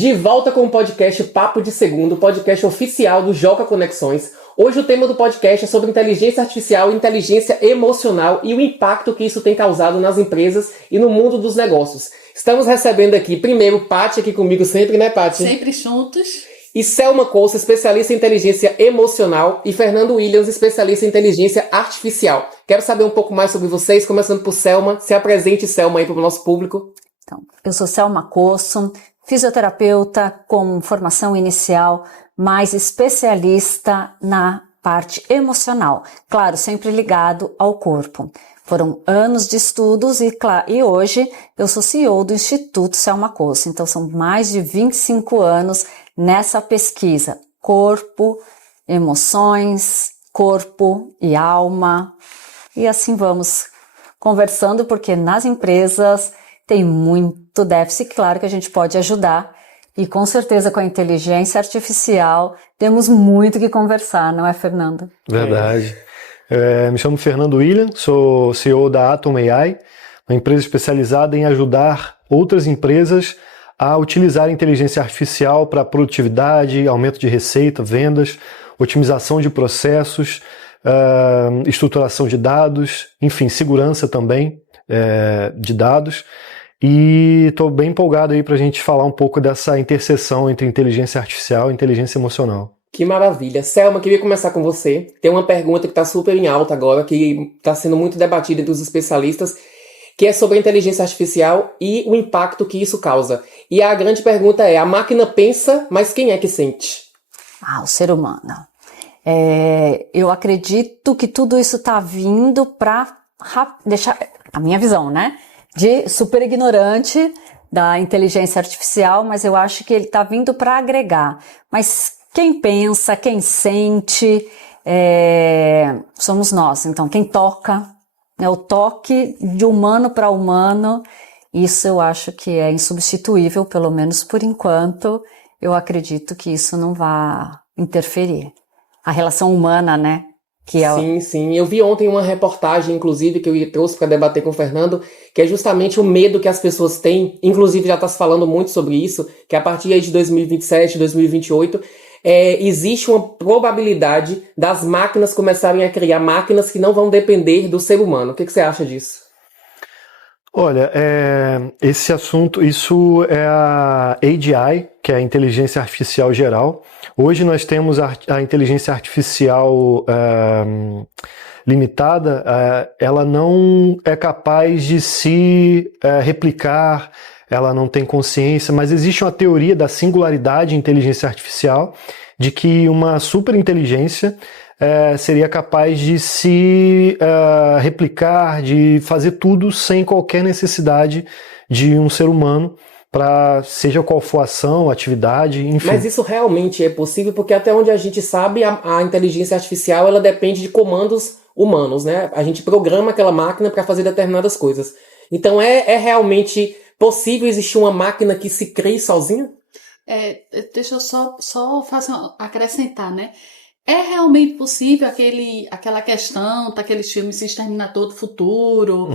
De volta com o podcast Papo de Segundo, podcast oficial do Joca Conexões. Hoje o tema do podcast é sobre inteligência artificial e inteligência emocional e o impacto que isso tem causado nas empresas e no mundo dos negócios. Estamos recebendo aqui, primeiro, Paty aqui comigo sempre, né, Paty? Sempre juntos. E Selma Couça, especialista em inteligência emocional, e Fernando Williams, especialista em inteligência artificial. Quero saber um pouco mais sobre vocês, começando por Selma. Se apresente, Selma, aí para o nosso público. Então, eu sou Selma Couça, fisioterapeuta com formação inicial, mais especialista na parte emocional. Claro, sempre ligado ao corpo. Foram anos de estudos e hoje eu sou CEO do Instituto Selma Couça. Então, são mais de 25 anos nessa pesquisa. Corpo, emoções, corpo e alma. E assim vamos conversando, porque nas empresas tem muito déficit, claro que a gente pode ajudar. E com certeza com a inteligência artificial temos muito que conversar, não é, Fernando? Verdade. Me chamo Fernando Williams, sou CEO da Atom AI, uma empresa especializada em ajudar outras empresas a utilizar a inteligência artificial para produtividade, aumento de receita, vendas, otimização de processos, estruturação de dados, enfim, segurança também de dados. E estou bem empolgado aí para a gente falar um pouco dessa interseção entre inteligência artificial e inteligência emocional. Que maravilha. Selma, queria começar com você. Tem uma pergunta que está super em alta agora, que está sendo muito debatida entre os especialistas, que é sobre a inteligência artificial e o impacto que isso causa. E a grande pergunta é, a máquina pensa, mas quem é que sente? O ser humano. Eu acredito que tudo isso está vindo para deixar, a minha visão, né? De super ignorante da inteligência artificial, mas eu acho que ele está vindo para agregar. Mas quem pensa, quem sente, somos nós. Então, quem toca, o toque de humano para humano, isso eu acho que é insubstituível, pelo menos por enquanto. Eu acredito que isso não vai interferir. A relação humana, né? Sim. Eu vi ontem uma reportagem, inclusive, que eu trouxe para debater com o Fernando, que é justamente o medo que as pessoas têm, inclusive já está se falando muito sobre isso, que a partir aí de 2027, 2028, existe uma probabilidade das máquinas começarem a criar máquinas que não vão depender do ser humano. O que você acha disso? Olha, esse assunto, isso é a AGI, que é a inteligência artificial geral. Hoje nós temos a inteligência artificial limitada, ela não é capaz de se replicar, ela não tem consciência, mas existe uma teoria da singularidade de inteligência artificial, de que uma superinteligência seria capaz de se replicar, de fazer tudo sem qualquer necessidade de um ser humano, para seja qual for a ação, atividade, enfim. Mas isso realmente é possível, porque até onde a gente sabe, a inteligência artificial ela depende de comandos humanos, né? A gente programa aquela máquina para fazer determinadas coisas. Então é realmente possível existir uma máquina que se crie sozinha? Deixa eu só acrescentar, né? É realmente possível aquela questão daqueles filmes Exterminador do Futuro,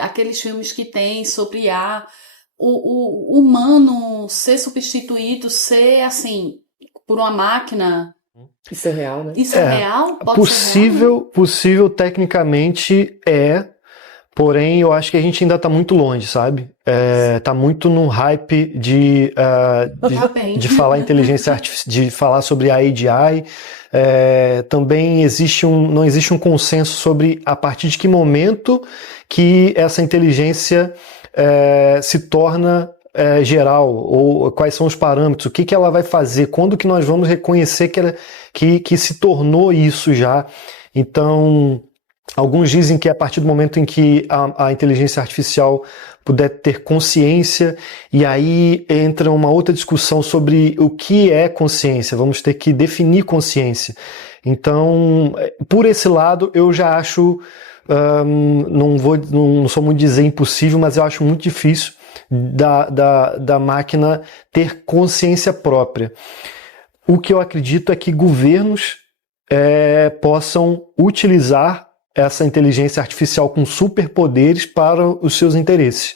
aqueles filmes que tem sobre IA, o humano ser substituído, ser assim, por uma máquina. Isso é real, né? Isso é real? Pode ser real? Possível tecnicamente porém eu acho que a gente ainda está muito longe, sabe? Tá muito no hype de falar inteligência artificial, de falar sobre a AGI. Também não existe um consenso sobre a partir de que momento que essa inteligência se torna geral, ou quais são os parâmetros, o que ela vai fazer, quando que nós vamos reconhecer que se tornou isso já. Então, alguns dizem que é a partir do momento em que a inteligência artificial puder ter consciência, e aí entra uma outra discussão sobre o que é consciência, vamos ter que definir consciência. Então, por esse lado, eu já acho, não sou muito dizer impossível, mas eu acho muito difícil da máquina ter consciência própria. O que eu acredito é que governos possam utilizar essa inteligência artificial com superpoderes para os seus interesses.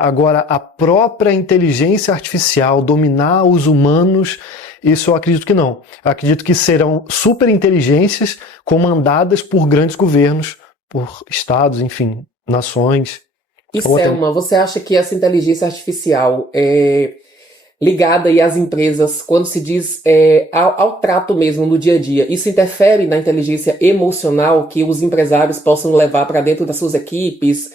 Agora, a própria inteligência artificial dominar os humanos, isso eu acredito que não. Eu acredito que serão superinteligências comandadas por grandes governos, por estados, enfim, nações. E Selma, você acha que essa inteligência artificial ligada aí às empresas, quando se diz ao trato mesmo no dia a dia, isso interfere na inteligência emocional que os empresários possam levar para dentro das suas equipes?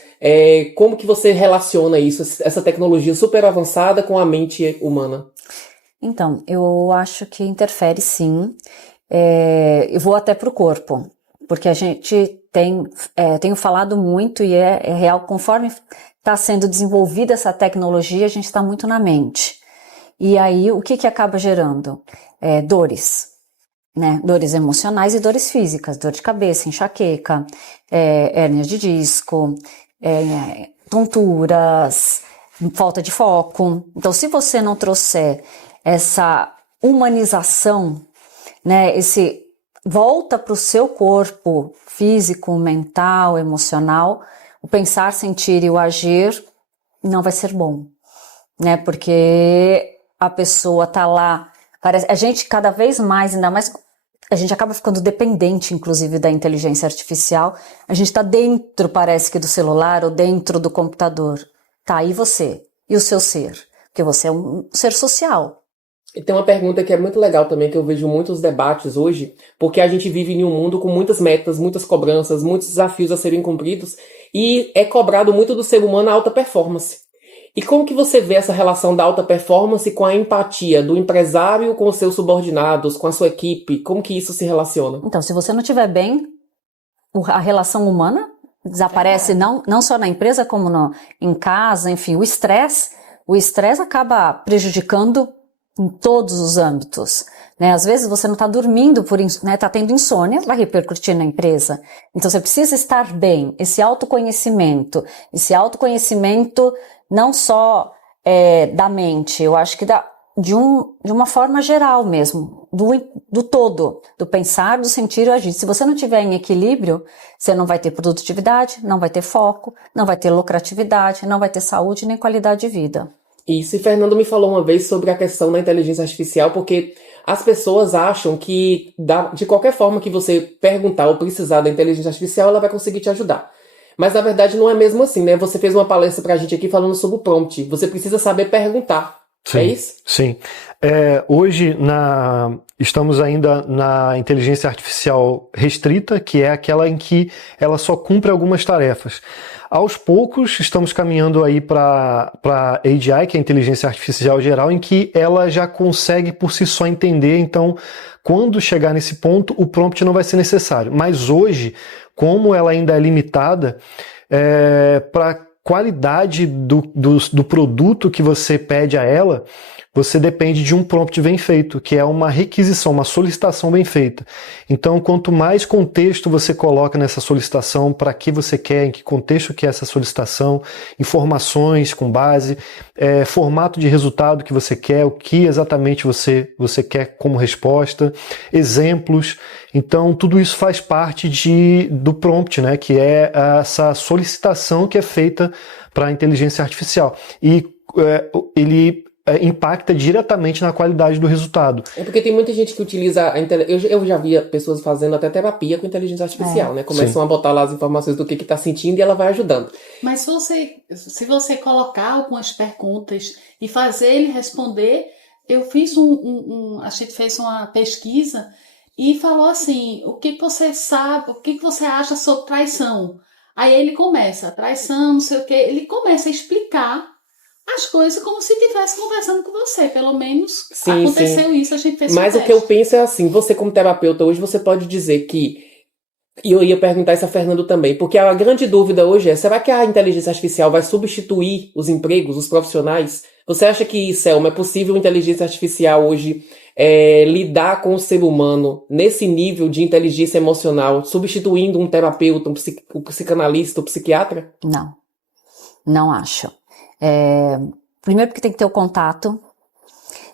Como que você relaciona isso, essa tecnologia super avançada com a mente humana? Então, eu acho que interfere sim. Eu vou até para o corpo, porque a gente tenho falado muito e é real, conforme está sendo desenvolvida essa tecnologia, a gente está muito na mente. E aí, o que acaba gerando? Dores, né? Dores emocionais e dores físicas, dor de cabeça, enxaqueca, hérnia de disco, tonturas, falta de foco. Então, se você não trouxer essa humanização, né, esse volta para o seu corpo físico, mental, emocional, o pensar, sentir e o agir não vai ser bom, né? Porque a pessoa tá lá, a gente cada vez mais, ainda mais, a gente acaba ficando dependente, inclusive, da inteligência artificial. A gente tá dentro, parece que do celular ou dentro do computador. Tá aí você e o seu ser, porque você é um ser social. E tem uma pergunta que é muito legal também, que eu vejo muitos debates hoje, porque a gente vive em um mundo com muitas metas, muitas cobranças, muitos desafios a serem cumpridos, e é cobrado muito do ser humano a alta performance. E como que você vê essa relação da alta performance com a empatia do empresário com os seus subordinados, com a sua equipe? Como que isso se relaciona? Então, se você não estiver bem, a relação humana desaparece não só na empresa, como em casa, enfim, o estresse acaba prejudicando em todos os âmbitos, né? Às vezes você não está dormindo, tá tendo insônia, vai repercutir na empresa. Então você precisa estar bem, esse autoconhecimento não só da mente, eu acho que de uma forma geral mesmo, do todo, do pensar, do sentir e do agir. Se você não tiver em equilíbrio, você não vai ter produtividade, não vai ter foco, não vai ter lucratividade, não vai ter saúde nem qualidade de vida. Isso, e Fernando me falou uma vez sobre a questão da inteligência artificial, porque as pessoas acham que de qualquer forma que você perguntar ou precisar da inteligência artificial, ela vai conseguir te ajudar. Mas na verdade não é mesmo assim, né? Você fez uma palestra pra gente aqui falando sobre o prompt. Você precisa saber perguntar. Sim, é isso? Sim. Hoje estamos ainda na inteligência artificial restrita, que é aquela em que ela só cumpre algumas tarefas. Aos poucos, estamos caminhando aí para AGI, que é a inteligência artificial geral, em que ela já consegue por si só entender. Então, quando chegar nesse ponto, o prompt não vai ser necessário. Mas hoje, como ela ainda é limitada, para a qualidade do produto que você pede a ela, você depende de um prompt bem feito, que é uma requisição, uma solicitação bem feita. Então, quanto mais contexto você coloca nessa solicitação, para que você quer, em que contexto que é essa solicitação, informações com base, formato de resultado que você quer, o que exatamente você quer como resposta, exemplos. Então, tudo isso faz parte do prompt, né, que é essa solicitação que é feita para a inteligência artificial. E ele impacta diretamente na qualidade do resultado. É porque tem muita gente que utiliza eu já via pessoas fazendo até terapia com inteligência artificial, né? Começam a botar lá as informações do que tá sentindo e ela vai ajudando. Mas se você colocar algumas perguntas e fazer ele responder, eu fiz a gente fez uma pesquisa e falou assim, o que você sabe, o que você acha sobre traição? Aí ele começa, traição, não sei o quê, ele começa a explicar as coisas como se estivesse conversando com você, pelo menos aconteceu isso, a gente fez Mas o que eu penso é assim, você como terapeuta hoje, você pode dizer que, e eu ia perguntar isso a Fernando também, porque a grande dúvida hoje é, será que a inteligência artificial vai substituir os empregos, os profissionais? Você acha que, Selma, é possível a inteligência artificial hoje lidar com o ser humano nesse nível de inteligência emocional, substituindo um terapeuta, um psicanalista, um psiquiatra? Não acho. Primeiro porque tem que ter o contato,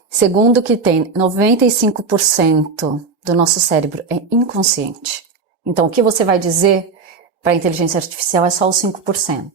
segundo que tem 95% do nosso cérebro é inconsciente. Então o que você vai dizer para a inteligência artificial é só os 5%.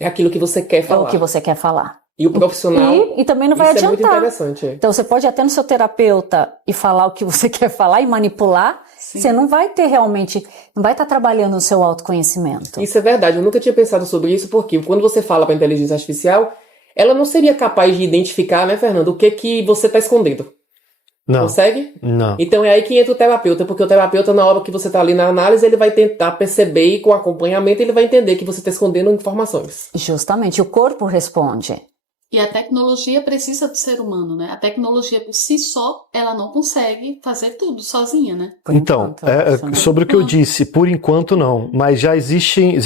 É aquilo que você quer É falar. o que você quer falar. E o profissional. E também não vai isso adiantar. É muito interessante. Então você pode ir até no seu terapeuta e falar o que você quer falar e manipular. Sim. Você não vai ter realmente, não vai estar trabalhando no seu autoconhecimento. Isso é verdade. Eu nunca tinha pensado sobre isso, porque quando você fala para a inteligência artificial, ela não seria capaz de identificar, né, Fernando, o que você está escondendo. Não. Consegue? Não. Então é aí que entra o terapeuta, porque o terapeuta, na hora que você está ali na análise, ele vai tentar perceber e com acompanhamento ele vai entender que você está escondendo informações. Justamente, o corpo responde. E a tecnologia precisa do ser humano, né? A tecnologia por si só, ela não consegue fazer tudo sozinha, né? Por Então, enquanto, sobre o que eu disse, por enquanto não, mas já existem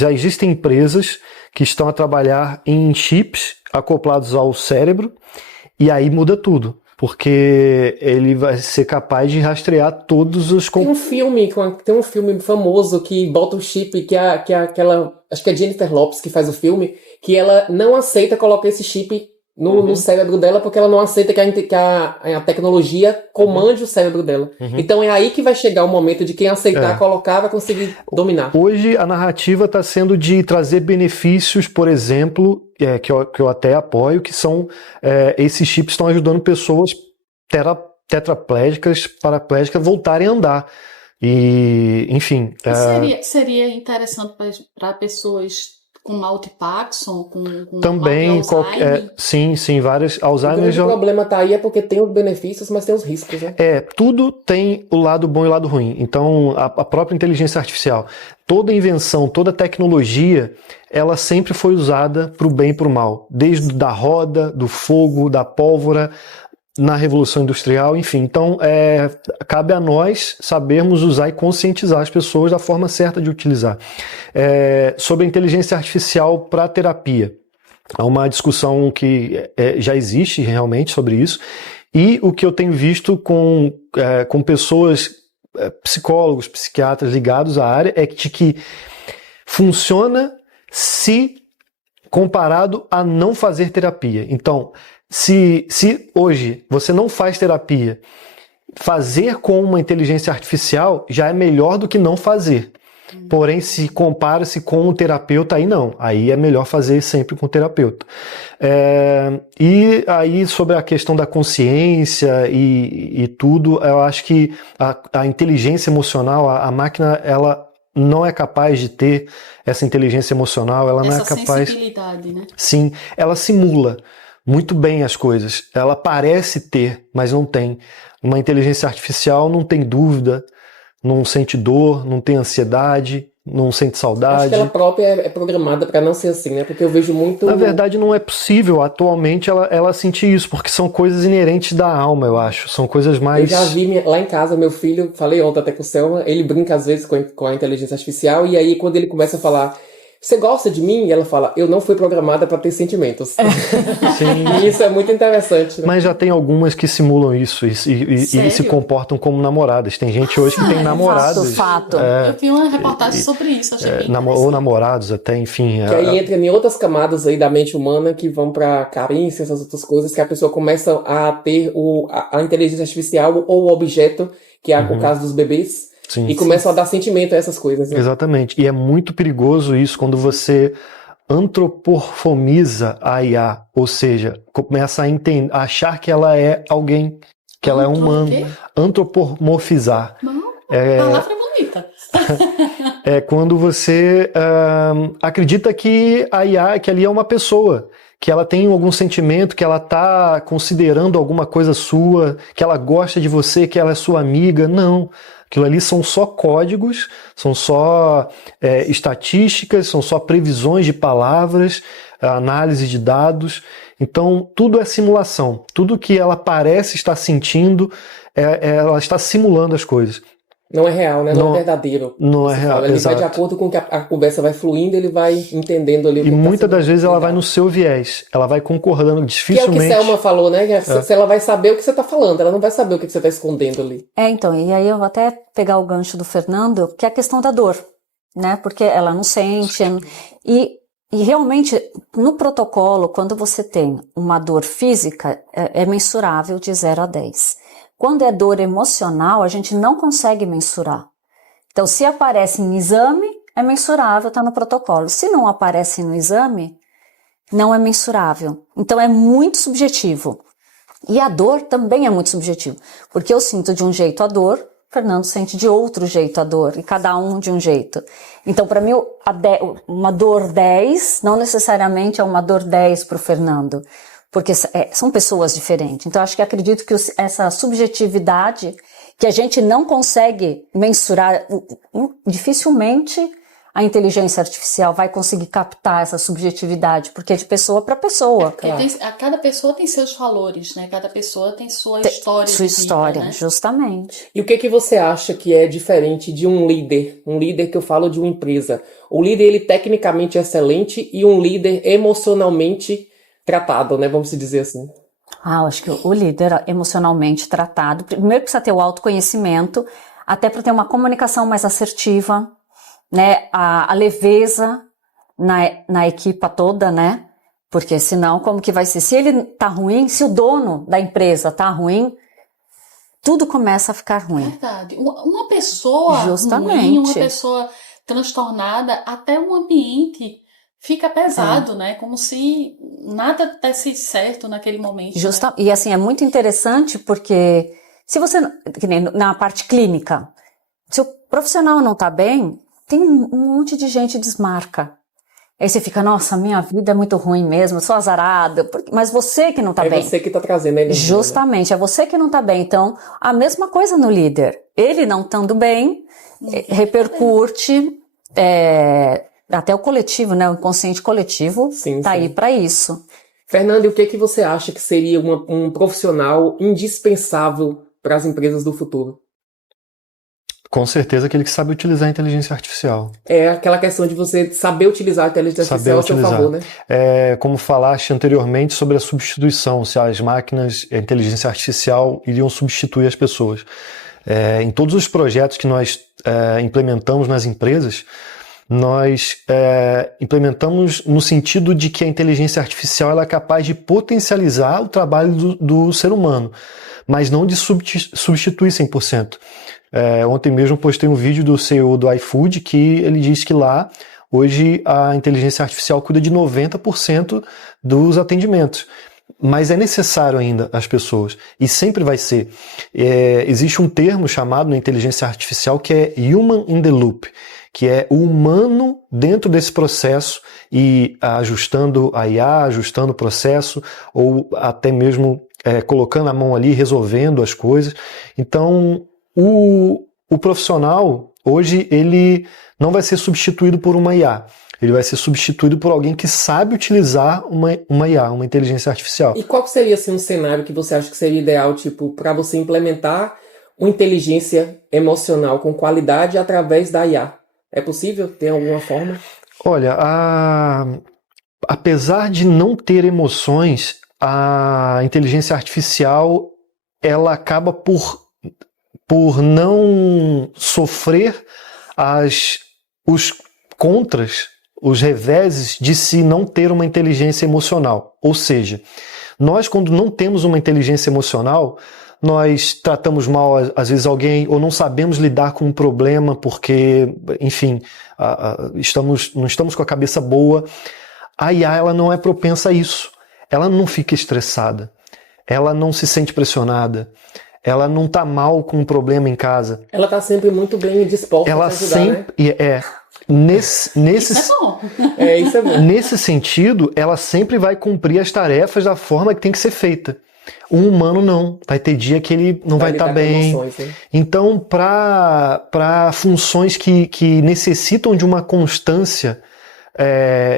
empresas que estão a trabalhar em chips acoplados ao cérebro e aí muda tudo, porque ele vai ser capaz de rastrear todos os... Tem um filme famoso que bota o chip, que é aquela, acho que é Jennifer Lopez que faz o filme, que ela não aceita colocar esse chip no cérebro dela, porque ela não aceita que a tecnologia comande o cérebro dela. Então é aí que vai chegar o momento de quem aceitar colocar vai conseguir dominar. Hoje a narrativa está sendo de trazer benefícios, por exemplo, que eu até apoio, que são esses chips estão ajudando pessoas tetraplégicas, paraplégicas voltarem a andar. E, enfim... Seria interessante para pessoas com mal de Parkinson, com também, Alzheimer? sim, várias. O Alzheimer grande problema tá aí é porque tem os benefícios, mas tem os riscos, né? Tudo tem o lado bom e o lado ruim. Então, a própria inteligência artificial, toda invenção, toda tecnologia, ela sempre foi usada para o bem e para o mal. Desde da roda, do fogo, da pólvora, na Revolução Industrial, enfim. Então, cabe a nós sabermos usar e conscientizar as pessoas da forma certa de utilizar. Sobre a inteligência artificial para terapia. Há uma discussão que já existe realmente sobre isso. E o que eu tenho visto com pessoas, psicólogos, psiquiatras ligados à área, é de que funciona se comparado a não fazer terapia. Então, se hoje você não faz terapia, fazer com uma inteligência artificial já é melhor do que não fazer. Porém, se compara-se com um terapeuta, aí não. Aí é melhor fazer sempre com o terapeuta. E aí, sobre a questão da consciência e tudo, eu acho que a inteligência emocional, a máquina, ela não é capaz de ter essa inteligência emocional, ela não é capaz... Essa sensibilidade, né? Sim, ela simula muito bem as coisas. Ela parece ter, mas não tem. Uma inteligência artificial não tem dúvida, não sente dor, não tem ansiedade, não sente saudade. Acho que ela própria é programada para não ser assim, né? Porque eu vejo muito... Na verdade, não é possível atualmente ela sentir isso, porque são coisas inerentes da alma, eu acho. São coisas mais... Eu já vi lá em casa, meu filho, falei ontem até com o Selma, ele brinca às vezes com a inteligência artificial, e aí quando ele começa a falar... Você gosta de mim? E ela fala, eu não fui programada para ter sentimentos. Sim. E isso é muito interessante, né? Mas já tem algumas que simulam isso e se comportam como namoradas. Tem gente hoje que tem namoradas. Fato. Eu vi uma reportagem sobre isso, achei bem interessante. Ou namorados até, enfim. Que aí entra em outras camadas aí da mente humana que vão para carência, essas outras coisas, que a pessoa começa a ter a inteligência artificial ou o objeto, que é o caso dos bebês, Sim, e começam a dar sentimento a essas coisas. Né? Exatamente. E é muito perigoso isso quando você antropomorfiza a IA, ou seja, começa a achar que ela é alguém, que ela é humano. Antropomorfizar. Não, palavra bonita. É quando você acredita que a IA, que ali é uma pessoa, que ela tem algum sentimento, que ela está considerando alguma coisa sua, que ela gosta de você, que ela é sua amiga. Não. Aquilo ali são só códigos, são só estatísticas, são só previsões de palavras, análise de dados. Então, tudo é simulação. Tudo que ela parece estar sentindo, ela está simulando as coisas. Não é real, né? Não é verdadeiro. Não é real, ele exato. vai de acordo com que a conversa vai fluindo, ele vai entendendo ali o que E muitas das vezes ela legal. vai no seu viés. Ela vai concordando dificilmente. Que é o que Selma falou, né? Se ela vai saber o que você está falando, ela não vai saber o que você está escondendo ali. Então, e aí eu vou até pegar o gancho do Fernando, que é a questão da dor, né? Porque ela não sente. E realmente, no protocolo, quando você tem uma dor física, é mensurável de 0 a 10. Quando é dor emocional, a gente não consegue mensurar. Então, se aparece em exame, é mensurável, está no protocolo. Se não aparece no exame, não é mensurável. Então é muito subjetivo. E a dor também é muito subjetivo, porque eu sinto de um jeito a dor, Fernando sente de outro jeito a dor, e cada um de um jeito. Então, para mim, uma dor 10 não necessariamente é uma dor 10 para o Fernando, porque são pessoas diferentes. Então, acredito que essa subjetividade que a gente não consegue mensurar, dificilmente a inteligência artificial vai conseguir captar essa subjetividade, porque é de pessoa para pessoa. Cada pessoa tem seus valores, né? Cada pessoa tem sua história. Sua história, né? Justamente. E o que você acha que é diferente de um líder? Um líder que eu falo de uma empresa. O líder, ele tecnicamente é excelente e um líder emocionalmente tratado, né? Vamos dizer assim. Eu acho que o líder emocionalmente tratado, primeiro precisa ter o autoconhecimento, até para ter uma comunicação mais assertiva, né, a leveza na equipa toda, né, porque senão como que vai ser? Se ele tá ruim, se o dono da empresa tá ruim, tudo começa a ficar ruim. Verdade. Uma pessoa ruim, uma pessoa transtornada, até o ambiente fica pesado, né, como se nada desse certo naquele momento. Né? E assim, é muito interessante porque se você, que nem na parte clínica, se o profissional não tá bem, tem um monte de gente desmarca. Aí você fica, nossa, minha vida é muito ruim mesmo, eu sou azarada, mas você que não tá bem. É você que tá trazendo ele. Justamente, é você que não tá bem. Então, a mesma coisa no líder. Ele não estando bem, repercute, até o coletivo, né? O inconsciente coletivo tá aí para isso. Fernanda, e o que você acha que seria um profissional indispensável para as empresas do futuro? Com certeza aquele que sabe utilizar a inteligência artificial. É aquela questão de você saber utilizar a inteligência artificial a seu favor, né? Como falaste anteriormente sobre a substituição, se as máquinas, a inteligência artificial iriam substituir as pessoas. Em todos os projetos que nós implementamos nas empresas, nós implementamos no sentido de que a inteligência artificial ela é capaz de potencializar o trabalho do ser humano, mas não de substituir 100%. Ontem mesmo postei um vídeo do CEO do iFood que ele diz que lá, hoje, a inteligência artificial cuida de 90% dos atendimentos. Mas é necessário ainda as pessoas, e sempre vai ser. Existe um termo chamado na inteligência artificial que é Human in the Loop, que é o humano dentro desse processo e ajustando a IA, ajustando o processo, ou até mesmo colocando a mão ali, resolvendo as coisas. Então, o profissional, hoje, ele não vai ser substituído por uma IA. Ele vai ser substituído por alguém que sabe utilizar uma IA, uma inteligência artificial. E qual seria assim, um cenário que você acha que seria ideal, tipo, para você implementar uma inteligência emocional com qualidade através da IA? É possível? Tem alguma forma? Olha, apesar de não ter emoções, a inteligência artificial ela acaba por não sofrer os contras, os reveses de se não ter uma inteligência emocional. Ou seja, nós quando não temos uma inteligência emocional, nós tratamos mal às vezes alguém ou não sabemos lidar com um problema porque, enfim, não estamos com a cabeça boa. A IA ela não é propensa a isso. Ela não fica estressada. Ela não se sente pressionada. Ela não tá mal com um problema em casa. Ela tá sempre muito bem disposta a ajudar, sempre, né? Isso é bom. Isso é bom. Nesse sentido, ela sempre vai cumprir as tarefas da forma que tem que ser feita. Um humano não. Vai ter dia que ele não vai estar bem. Emoções, né? Então, para funções que necessitam de uma constância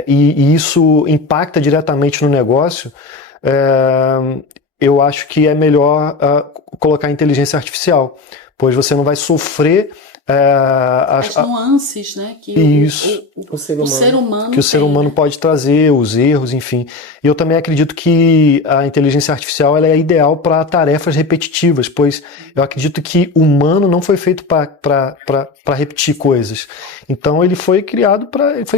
e isso impacta diretamente no negócio, eu acho que é melhor colocar inteligência artificial, pois você não vai sofrer as nuances, né? Que o ser humano que o ser humano pode trazer, os erros, enfim. E eu também acredito que a inteligência artificial ela é ideal para tarefas repetitivas, pois eu acredito que o humano não foi feito para repetir coisas. Então ele foi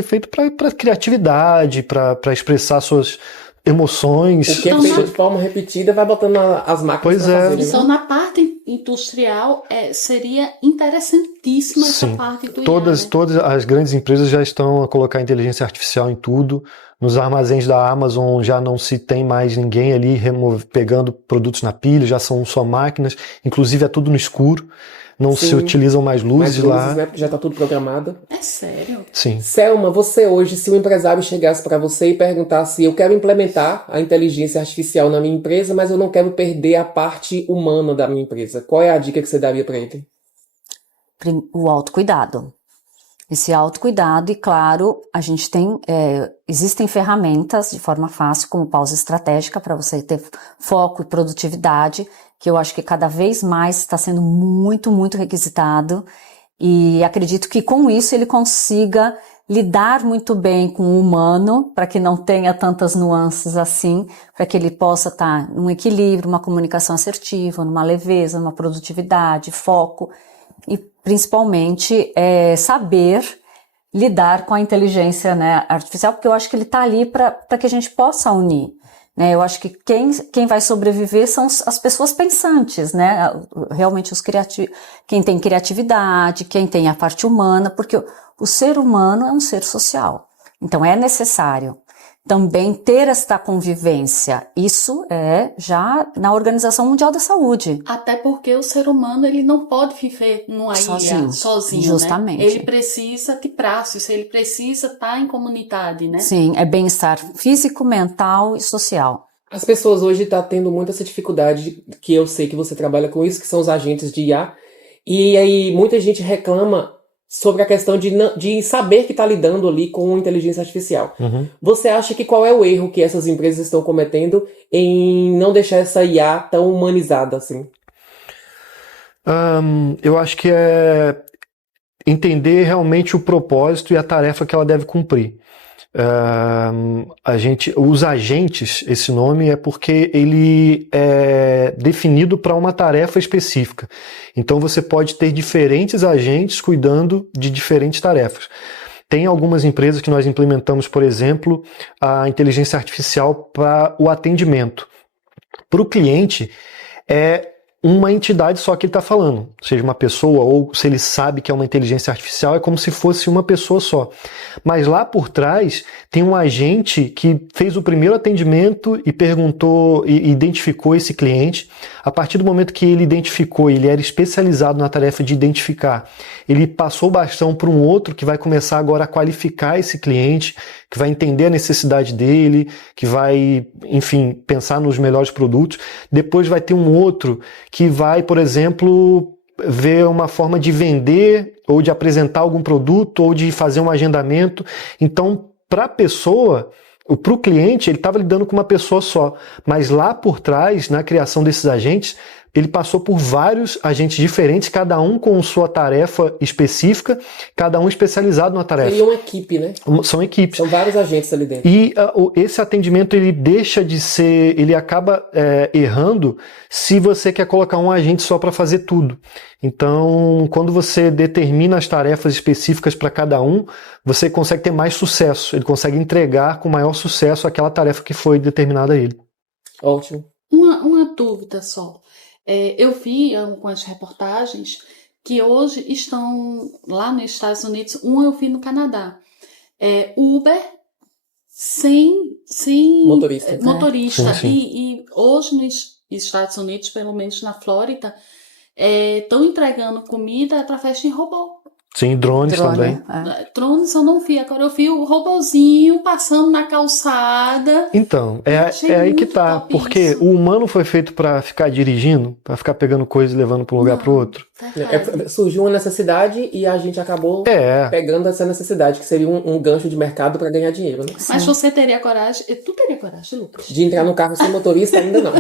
feito para criatividade, para expressar suas emoções. O que é feito de forma repetida vai botando as máquinas para fazer. Então, na parte industrial, seria interessantíssima essa parte do IA, Todas as grandes empresas já estão a colocar inteligência artificial em tudo. nos armazéns da Amazon já não se tem mais ninguém ali pegando produtos na pilha, já são só máquinas, inclusive é tudo no escuro, não se utilizam mais luzes lá. Né, porque já está tudo programado. É sério? Sim. Selma, você hoje, se o empresário chegasse para você e perguntasse, eu quero implementar a inteligência artificial na minha empresa, mas eu não quero perder a parte humana da minha empresa, qual é a dica que você daria para ele? O autocuidado. Esse autocuidado, e claro, a gente tem, existem ferramentas de forma fácil, como pausa estratégica, para você ter foco e produtividade, que eu acho que cada vez mais está sendo muito, muito requisitado, e acredito que com isso ele consiga lidar muito bem com o humano, para que não tenha tantas nuances assim, para que ele possa estar num equilíbrio, uma comunicação assertiva, numa leveza, numa produtividade, foco, e principalmente saber lidar com a inteligência, né, artificial, porque eu acho que ele está ali para que a gente possa unir. Né? Eu acho que quem vai sobreviver são as pessoas pensantes, né? Realmente quem tem criatividade, quem tem a parte humana, porque o ser humano é um ser social. Então é necessário também ter esta convivência. Isso é já na Organização Mundial da Saúde. Até porque o ser humano, ele não pode viver numa ilha sozinho, justamente. Né? Ele precisa de braços, ele precisa estar em comunidade, né? Sim, é bem-estar físico, mental e social. As pessoas hoje estão tendo muita essa dificuldade, que eu sei que você trabalha com isso, que são os agentes de IA, e aí muita gente reclama sobre a questão de saber que está lidando ali com inteligência artificial. Uhum. Você acha que qual é o erro que essas empresas estão cometendo em não deixar essa IA tão humanizada assim? Eu acho que é entender realmente o propósito e a tarefa que ela deve cumprir. Os agentes, esse nome é porque ele é definido para uma tarefa específica. Então você pode ter diferentes agentes cuidando de diferentes tarefas. Tem algumas empresas que nós implementamos, por exemplo, a inteligência artificial para o atendimento. Para o cliente, é uma entidade só que ele está falando, seja uma pessoa ou se ele sabe que é uma inteligência artificial, é como se fosse uma pessoa só. Mas lá por trás tem um agente que fez o primeiro atendimento e perguntou e identificou esse cliente. A partir do momento que ele identificou, ele era especializado na tarefa de identificar, ele passou o bastão para um outro que vai começar agora a qualificar esse cliente, que vai entender a necessidade dele, que vai, enfim, pensar nos melhores produtos. Depois vai ter um outro que vai, por exemplo, ver uma forma de vender ou de apresentar algum produto ou de fazer um agendamento. Então, para a pessoa, para o cliente, ele estava lidando com uma pessoa só. Mas lá por trás, na criação desses agentes, ele passou por vários agentes diferentes, cada um com sua tarefa específica, cada um especializado na tarefa. Seria uma equipe, né? São equipes. São vários agentes ali dentro. E esse atendimento, ele deixa de ser, ele acaba errando se você quer colocar um agente só para fazer tudo. Então, quando você determina as tarefas específicas para cada um, você consegue ter mais sucesso. Ele consegue entregar com maior sucesso aquela tarefa que foi determinada a ele. Ótimo. Uma dúvida só. Eu vi algumas reportagens que hoje estão lá nos Estados Unidos, eu vi no Canadá. Uber sem motorista. Sim. E hoje nos Estados Unidos, pelo menos na Flórida, estão entregando comida através de robô. Sim, drones também. Drones eu não vi, agora eu vi o robozinho passando na calçada. Então, é aí que tá, porque o humano foi feito para ficar dirigindo, para ficar pegando coisa e levando para um lugar para o outro. Surgiu uma necessidade e a gente acabou pegando essa necessidade, que seria um gancho de mercado para ganhar dinheiro, né? Mas você teria coragem, tu teria coragem, Lucas? De entrar no carro sem motorista ainda não.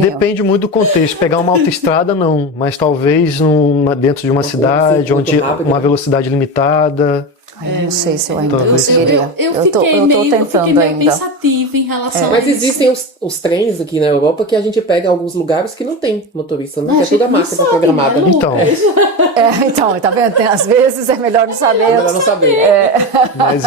Depende muito do contexto. Pegar uma autoestrada não, mas talvez dentro de uma cidade onde uma velocidade limitada. Não sei se eu ainda conseguiria. Eu fiquei meio pensativa em relação a isso. Mas existem os trens aqui na Europa que a gente pega em alguns lugares que não tem motorista, não é tudo a máquina programada. Né, então, tá vendo? Às vezes é melhor não saber. É melhor não saber. Mas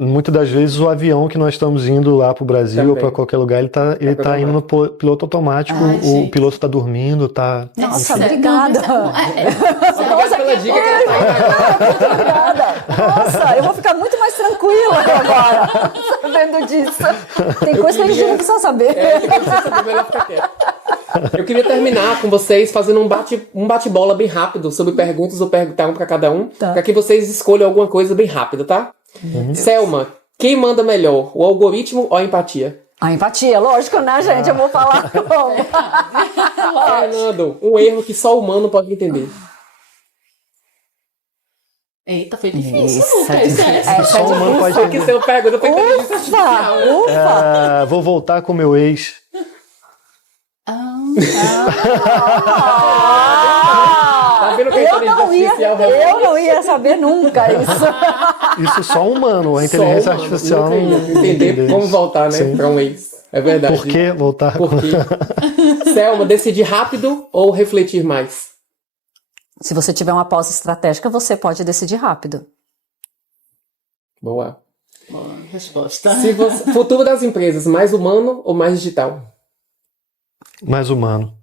muitas das vezes o avião que nós estamos indo lá pro Brasil ou para qualquer lugar, ele tá indo no piloto automático, o piloto tá dormindo, tá... Nossa, obrigada. Obrigada pela dica que ela tá aí. Obrigada. Nossa, eu vou ficar muito mais tranquila agora, sabendo disso. Tem coisa que a gente não precisa saber. Tem coisa que você sabe, melhor ficar quieto. Eu queria terminar com vocês fazendo um bate-bola bem rápido sobre perguntas, ou perguntar um pra cada um, pra que vocês escolham alguma coisa bem rápida, tá? Selma, quem manda melhor, o algoritmo ou a empatia? A empatia, lógico, né, gente? Eu vou falar como. Fernando, um erro que só o humano pode entender. Eita, foi difícil, Isso, Lucas. Só o humano pode Só que se eu pego, eu não tenho inteligência artificial. Ufa! Vou voltar com meu ex. Tá vendo que a inteligência artificial eu não ia saber nunca isso. Isso só humano, a inteligência humano, artificial nunca ia entender como voltar, né, Sim. pra um ex. É verdade. Por que voltar Por quê? Selma, decidir rápido ou refletir mais? Se você tiver uma pausa estratégica, você pode decidir rápido. Boa. Boa resposta. Futuro das empresas, mais humano ou mais digital? mais humano?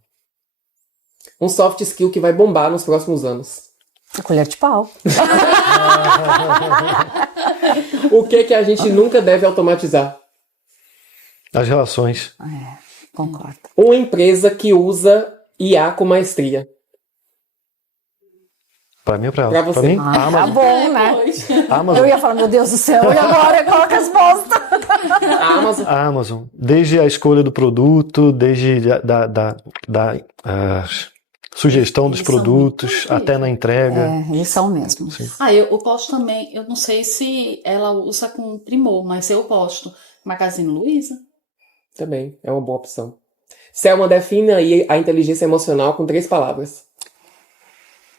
Um soft skill que vai bombar nos próximos anos. A colher de pau. O que a gente nunca deve automatizar? As relações. Concordo. Uma empresa que usa IA com maestria. Pra mim ou pra ela? Pra você. Pra mim? Tá Amazon. bom, né? Amazon. Eu ia falar, meu Deus do céu, e agora? Qual a resposta? A Amazon. A Amazon. Desde a escolha do produto, desde a sugestão dos Eles são produtos, muito até na entrega. É, eles são mesmo. Eu posto também, eu não sei se ela usa com Primor, mas eu posto Magazine Luiza. Também, é uma boa opção. Selma, defina aí a inteligência emocional com 3 palavras.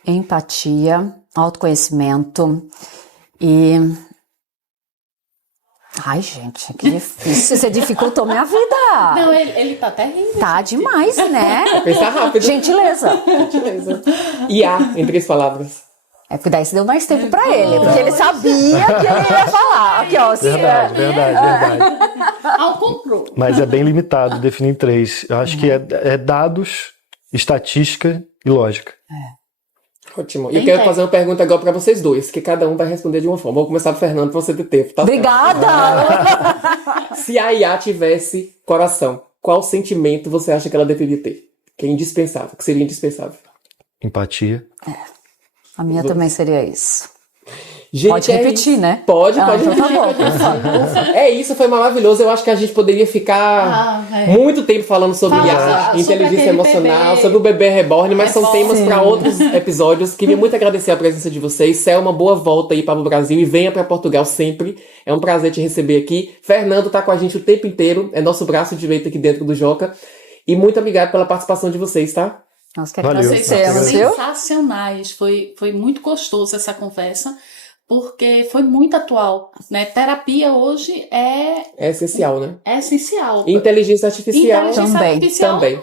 Empatia, autoconhecimento e... Ai, gente, que difícil. Você dificultou minha vida. Não, ele tá terrível. Tá demais, né? Pensar rápido. Gentileza. Gentileza. IA, em 3 palavras. É porque daí você deu mais tempo pra ele, porque ele sabia que ele ia falar. Aqui, ó. Verdade. Ao comprou. Mas é bem limitado, definir em 3. Eu acho que é dados, estatística e lógica. Ótimo. E eu quero fazer uma pergunta agora pra vocês dois, que cada um vai responder de uma forma. Vou começar do Fernando pra você ter tempo, tá? Obrigada! Se a IA tivesse coração, qual sentimento você acha que ela deveria ter? Que é indispensável, que seria indispensável. Empatia. A minha também seria isso. Gente, Pode repetir, isso. né? Pode. Então tá bom. É isso, foi maravilhoso. Eu acho que a gente poderia ficar muito tempo falando sobre IA, sobre inteligência aquele emocional, bebê. sobre o bebê reborn, mas são temas Sim. para outros episódios. Queria muito agradecer a presença de vocês. Selma, boa volta aí para o Brasil e venha para Portugal sempre. É um prazer te receber aqui. Fernando tá com a gente o tempo inteiro, é nosso braço direito aqui dentro do Joca. E muito obrigado pela participação de vocês, tá? Nós que Valeu. Vocês são agradecemos, viu? sensacionais. Foi muito gostoso essa conversa, porque foi muito atual, né? Terapia hoje É essencial, né? é essencial. Inteligência artificial Inteligência Também. artificial também.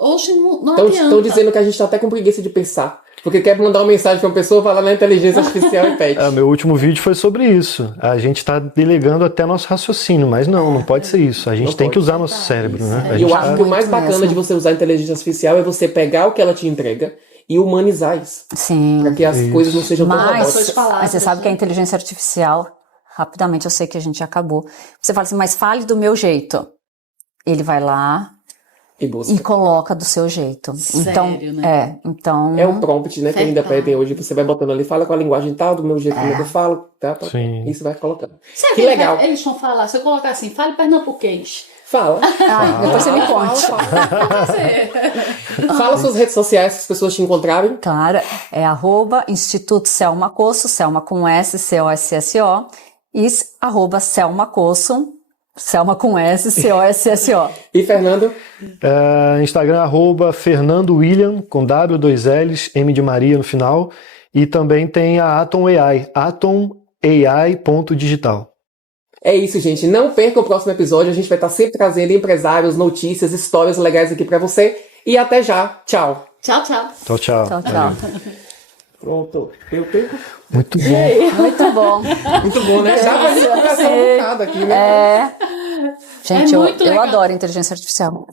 hoje não adianta. Estão dizendo que a gente tá até com preguiça de pensar. Porque quer mandar uma mensagem pra uma pessoa, falar na inteligência artificial e pede. Meu último vídeo foi sobre isso. A gente está delegando até nosso raciocínio, mas não pode ser isso. A gente Não tem pode. que usar nosso cérebro, né? A E eu gente acho que o mais bacana mesmo. de você usar a inteligência artificial é você pegar o que ela te entrega e humanizar isso. Sim. Para que as coisas não sejam tão Mas robóticas. você sabe que a inteligência artificial, rapidamente, eu sei que a gente acabou. Você fala assim, mas fale do meu jeito. Ele vai lá E busca. e coloca do seu jeito. Então, Sério, né? então... É o prompt, né, que ainda Verdade. pedem hoje. Você vai botando ali, fala com a linguagem tal, do meu jeito como eu falo, tá? Sim. Isso vai colocando. Sabe Que legal. Eles vão falar, se eu colocar assim, fale pernambuquês. Fala. depois você me conte. Fala suas redes sociais, se as pessoas te encontrarem. Claro, é @Instituto Selma Cosso, Selma com S, C-O-S-S-O, e @Selma Cosso, Selma com S, C-O-S-S-O. E Fernando? Instagram, @Fernando William, com W, 2 L's, M de Maria no final. E também tem a Atom AI, atomai.digital. É isso, gente. Não perca o próximo episódio. A gente vai estar sempre trazendo empresários, notícias, histórias legais aqui pra você. E até já. Tchau. Tchau, tchau. Tchau, tchau. Tchau, tchau. Pronto. Deu tempo? Muito bom. Muito bom. Muito bom, né? Já pra gente conversar um bocado aqui, né? Gente, É muito eu legal. adoro inteligência artificial.